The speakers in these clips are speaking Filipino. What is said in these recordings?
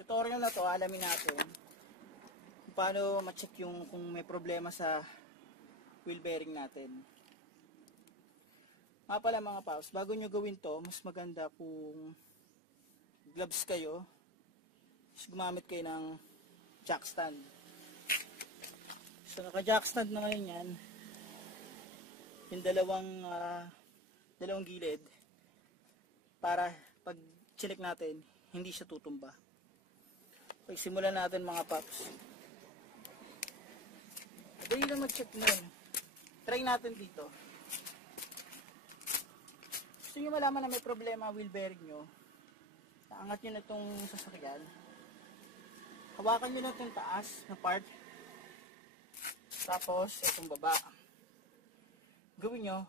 tutorial na to, alamin natin kung paano ma-check yung kung may problema sa wheel bearing natin. Nga pala mga paps, bago nyo gawin to, mas maganda kung gloves kayo, gumamit kayo ng jack stand. So naka jack stand na ngayon yan, yung dalawang gilid, para pag chinek natin, hindi siya tutumba. Simulan natin mga paps. Dali lang mag-check nun. Try natin dito. Gusto nyo malaman na may problema wheel bearing nyo, naangat nyo na itong sasakyan, hawakan nyo na itong taas na part, tapos itong baba. Gawin nyo,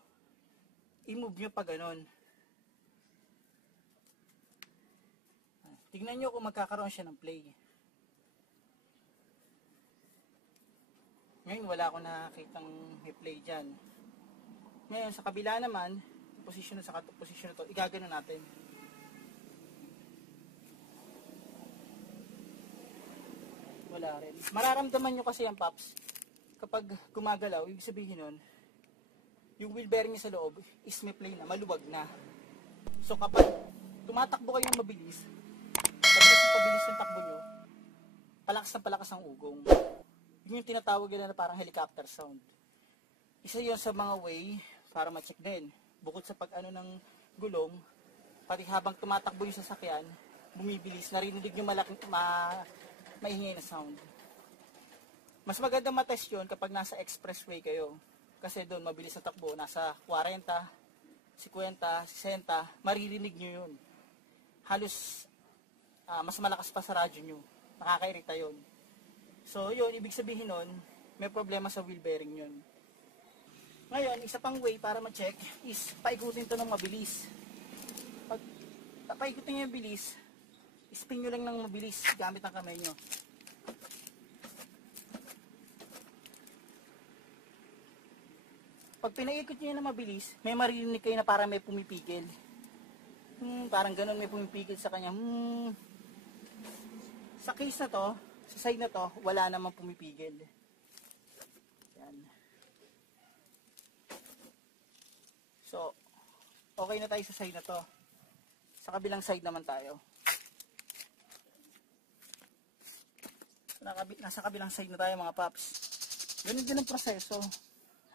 i-move nyo pa ganon. Tignan nyo kung magkakaroon siya ng play. Ngayon wala akong nakakitang may play dyan. Ngayon sa kabila naman, posisyon na sa posisyon na to, igagano natin. Wala rin. Mararamdaman nyo kasi ang paps, kapag gumagalaw, ibig sabihin nun, yung wheel bearing niya sa loob is may play na, maluwag na. So kapag tumatakbo kayo ng mabilis, pabilis yung takbo nyo, palakas na palakas ang ugong. Yun yung tinatawag nila na parang helicopter sound. Isa yun sa mga way para ma-check din. Bukod sa pag-ano ng gulong, pati habang tumatakbo yung sasakyan, bumibilis, narinig yung malaking maingay na sound. Mas maganda matest yun kapag nasa expressway kayo. Kasi doon mabilis na takbo, nasa 40, 50, 60, maririnig nyo yun. Halos mas malakas pa sa radyo nyo. Nakakairita yun. So yun, ibig sabihin nun, may problema sa wheel bearing yun. Ngayon, isa pang way para ma-check is paikutin to ng mabilis. Pag paikutin nyo yung bilis, spin nyo lang ng mabilis gamit ang kamay nyo. Pag pinaikot nyo ng mabilis, may maririnig kayo na parang may pumipigil. Parang ganun, may pumipigil sa kanya. Sa case na to, sa side na to, wala namang pumipigil. Yan. So, okay na tayo sa side na to. Sa kabilang side naman tayo. Nasa kabilang side na tayo mga paps. Ganun din ang proseso.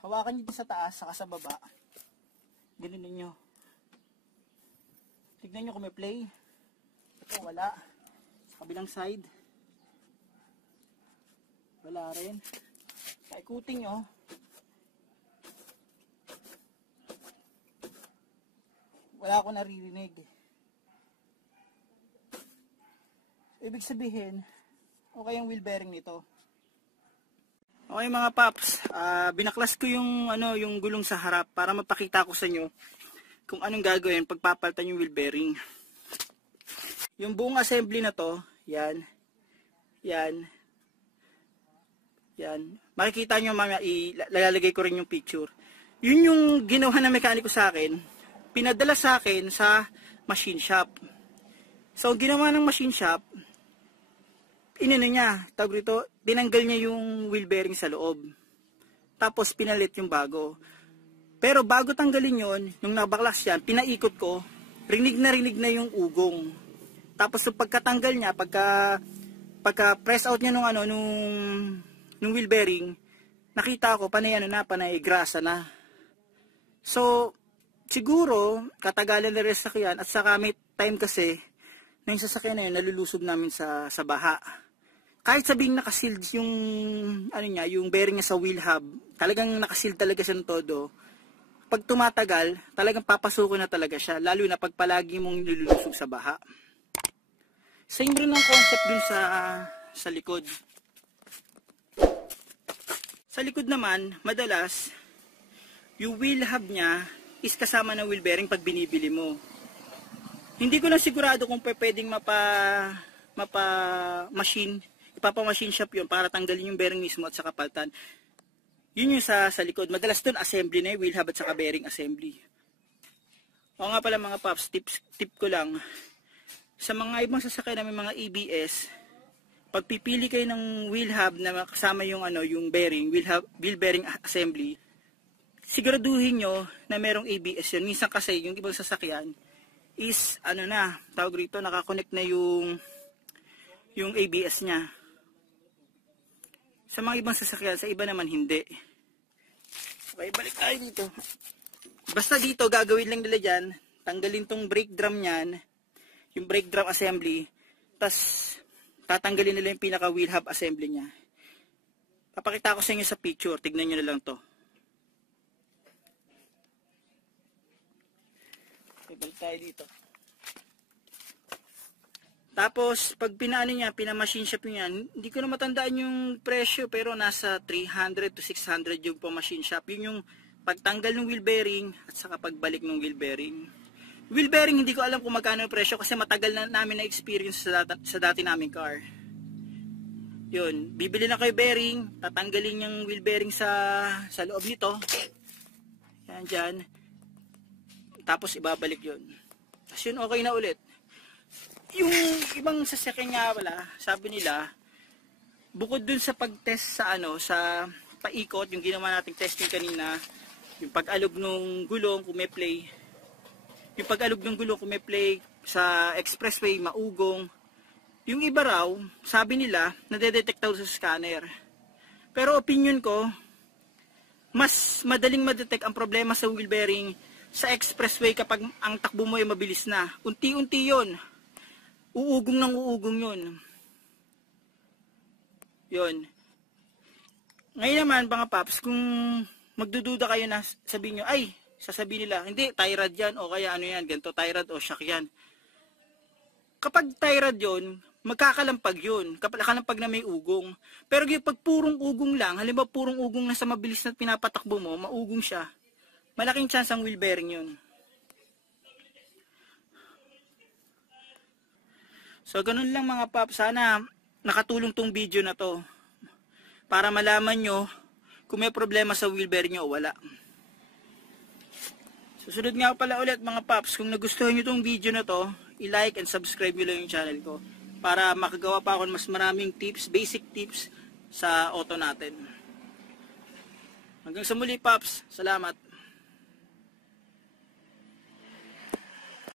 Hawakan nyo din sa taas, saka sa baba. Ganun ninyo. Tignan nyo kung may play. Ito, wala. Sa kabilang side. Wala rin. Paikutin nyo. Wala akong naririnig. Ibig sabihin, okay yung wheel bearing nito. Okay mga paps, binaklas ko yung yung gulong sa harap para mapakita ko sa inyo kung anong gagawin pag papalitan yung wheel bearing. Yung buong assembly na to, yan. Makikita nyo mamaya, ilalagay ko rin yung picture. Yun yung ginawa ng mekaniko sa akin, pinadala sa akin sa machine shop. So ginawa ng machine shop, tinanggal niya yung wheel bearing sa loob. Tapos pinalit yung bago. Pero bago tanggalin yon, nung nabaklas yan, pinaikot ko, rinig na yung ugong. Tapos so pagkatanggal niya, pagka press out niya nung wheel bearing, nakita ko panay grasa na. So siguro katagalan na rin sasakyan, at saka may time kasi na yung sasakyan na yun nalulusob namin sa baha. Kahit sabing nakasealed yung yung bearing niya sa wheel hub, talagang nakasealed talaga siya ng todo. Pag tumatagal, talagang papasukin na talaga siya, lalo na pag palagi mong nilulusog sa baha. Same rin ang concept dun sa likod. Sa likod naman, madalas yung wheel hub niya is kasama ng wheel bearing pag binibili mo. Hindi ko lang sigurado kung pwedeng ipapa-machine shop yun para tanggalin yung bearing mismo at saka palitan. Yun yung sa likod. Madalas doon assembly na yung wheel hub at saka bearing assembly. O nga pala mga paps, tip ko lang, sa mga ibang sasakyan na may mga ABS, pag pipili kayo ng wheel hub na kasama yung yung bearing, wheel bearing assembly, siguraduhin nyo na merong ABS yun. Minsan kasi yung ibang sasakyan is tawag rito, nakakonect na yung ABS niya. Sa mga ibang sasakyan, sa iba naman hindi. Okay, balik tayo dito. Basta dito, gagawin lang nila dyan, tanggalin tong brake drum nyan, yung brake drum assembly, tas tatanggalin nila yung pinaka wheel hub assembly nya. Papakita ko sa inyo sa picture, tignan nyo na lang to. Okay, balik tayo dito. Tapos, pag pinaano niya, pinamachine shop niya, hindi ko na matandaan yung presyo, pero nasa 300 to 600 yung pamachine shop. Yun yung pagtanggal ng wheel bearing at saka pagbalik ng wheel bearing. Wheel bearing, hindi ko alam kung magkano yung presyo kasi matagal na namin na experience sa dati naming car. Yun, bibili na kayo bearing, tatanggalin yung wheel bearing sa loob nito. Yan dyan. Tapos ibabalik yun. Tapos yun, okay na ulit. Yung ibang sasakyan nga wala, sabi nila, bukod dun sa pag-test sa paikot, yung ginawa nating testing kanina, yung pag-alog ng gulong kung may play, yung pag-alog ng gulong kung may play sa expressway, maugong, yung iba raw, sabi nila, nadedetect daw sa scanner. Pero opinion ko, mas madaling madetect ang problema sa wheel bearing sa expressway kapag ang takbo mo ay mabilis na. Unti-unti yun. Uugong ng uugong yun. Yun. Ngayon naman, mga paps, kung magdududa kayo na sabihin nyo, ay, sasabihin nila, hindi, tie rod yan, o kaya yan, ganito, tie rod o shock yan. Kapag tie rod yun, magkakalampag yun, kalampag na may ugong. Pero pag purong ugong lang, halimbawa purong ugong na sa mabilis na pinapatakbo mo, maugong siya, malaking chance ang wheel bearing yun. So, ganun lang mga paps. Sana nakatulong tong video na to para malaman nyo kung may problema sa wheel bearing nyo o wala. Susunod nga pala ulit mga paps, kung nagustuhan nyo tong video na to, i-like and subscribe nyo lang yung channel ko para makagawa pa ako mas maraming tips, basic tips sa auto natin. Hanggang sa muli paps, salamat.